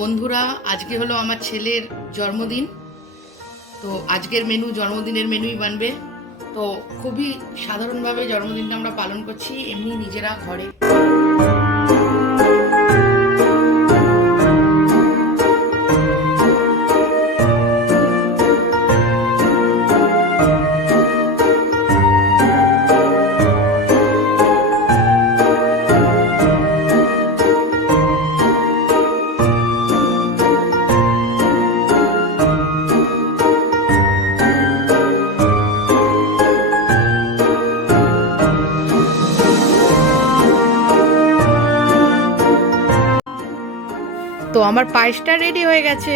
বন্ধুরা, আজকে হলো আমার ছেলের জন্মদিন। তো আজকের মেনু জন্মদিনের মেনুই বানবে। তো খুবই সাধারণভাবে জন্মদিনটা আমরা পালন করছি, এমনি নিজেরা ঘরে। তো আমার পায়েসটা রেডি হয়ে গেছে।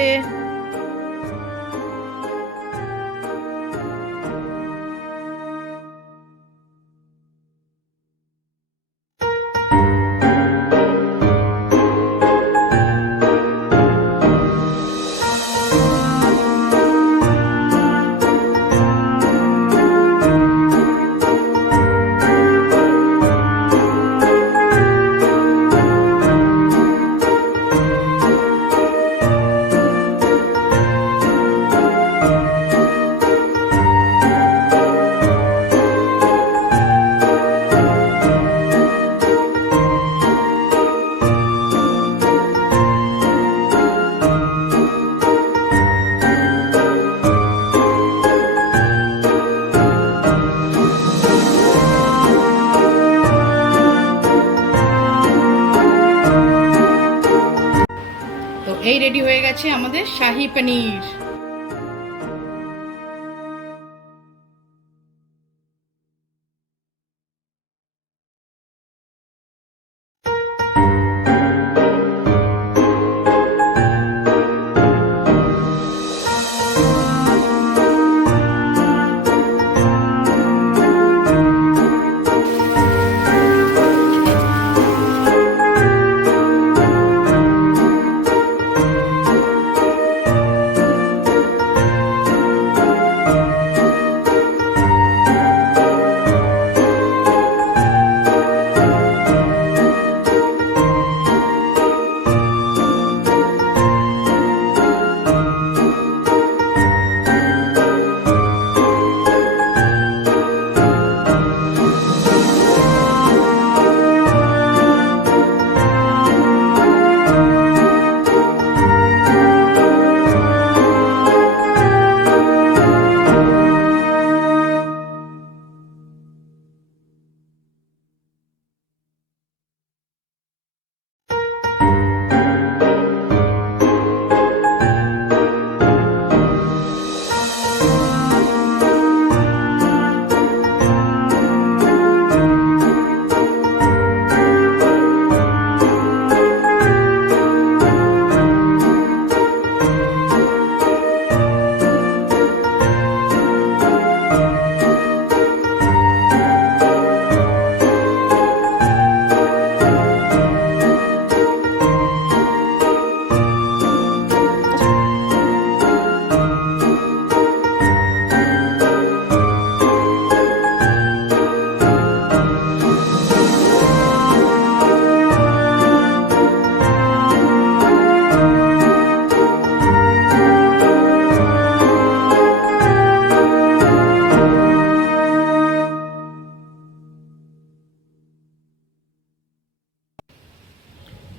তো এই রেডি হয়ে গেছে আমাদের শাহী পনির।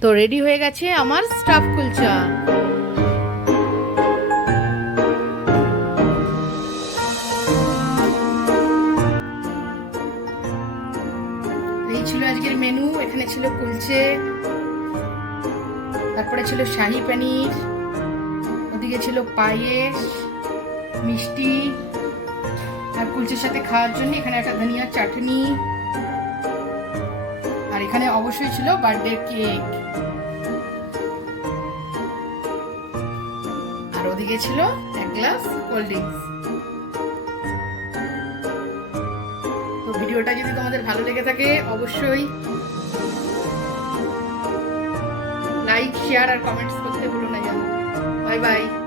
তো রেডি হয়ে গেছে আমার স্টাফ কুলচা। এই ছিল আজকের মেনু। এখানে ছিল কুলচে, তারপরে ছিল শাহী পনির, ওদিকে ছিল পায়েস, মিষ্টি, আর কুলচের সাথে খাওয়ার জন্য এখানে একটা ধনিয়া চাটনি, আর এখানে অবশ্যই ছিল বার্থডে কেক, আর ওদিকে ছিল এক গ্লাস কোল্ড ড্রিঙ্কস। তো ভিডিওটা যদি তোমাদের ভালো লেগে থাকে অবশ্যই লাইক, শেয়ার আর কমেন্টস করতে ভুলো না যেন। Bye bye.